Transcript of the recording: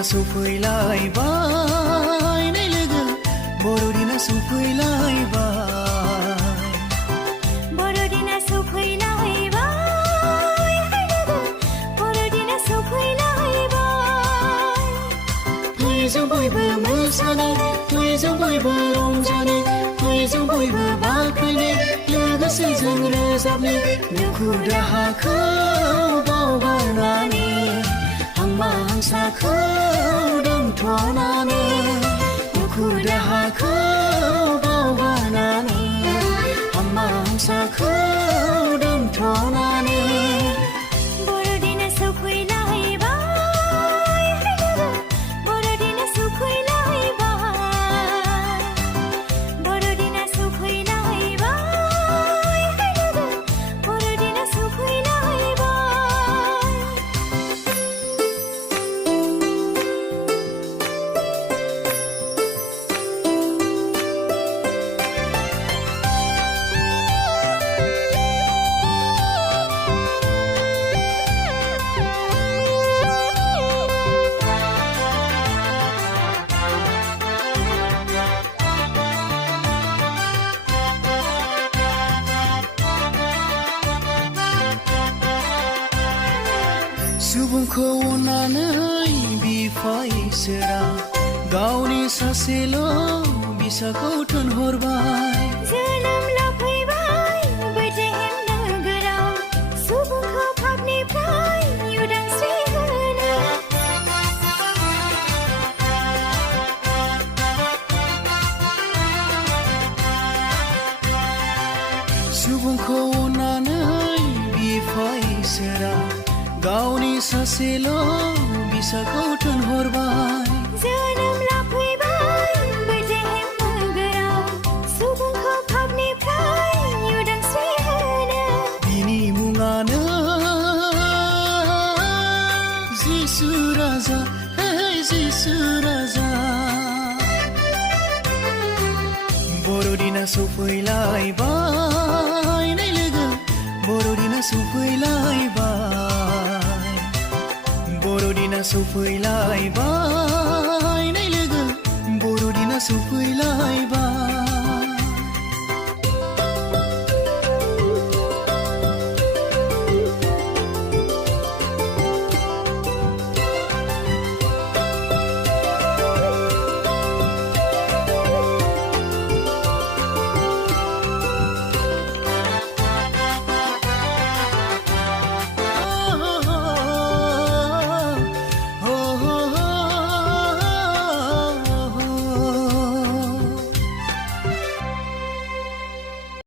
बर'दिना सफैलायबाय नै लोगो बर'दिना सफैलायबाय बर'दिना सफैलायबाय नै लोगो बर'दिना सफैलायबाय फै जों बयबो मोसानो फै जों बयबो रंजानो फै जों बयबो बाख्नायनो लोगोसे जों रोजाबनो दुखु दाहाखौ बावगारनानै हांमा हांसाखौ दोनथ'नानै दुखु दाहाखौ बावगारनानै हांमा हांसाखौ दोनथ'नानै बर'दिना सफैलायबाय नै लोगो बर'दिना सफैलायबाय बर'दिना सफैलायबाय नै लोगो बर'दिना सफैलायबाय सुबुंखौ अननानै बिफा इसोरा गावनि सासेल' बिसाखौ थोनहरबाय जोनोम लाफैबाय बेथलेहेम नोगोराव सुबुंखौ पापनिफ्राय उदांस्रि होनो सुबुंखौ अननानै बिफा इसोरा गावनि सासेल' बिसाखौ थोनहरबाय जोनोम लाफैबाय बेथलेहेम नोगोराव सुबुंखौ पापनिफ्राय उदांस्रि होनो बिनि मुङानो जिसु राजा हे जिसु राजा बर'दिना सफैलायबाय नै लोगो बर'दिना सफैलायबाय बर'दिना सफैलायबाय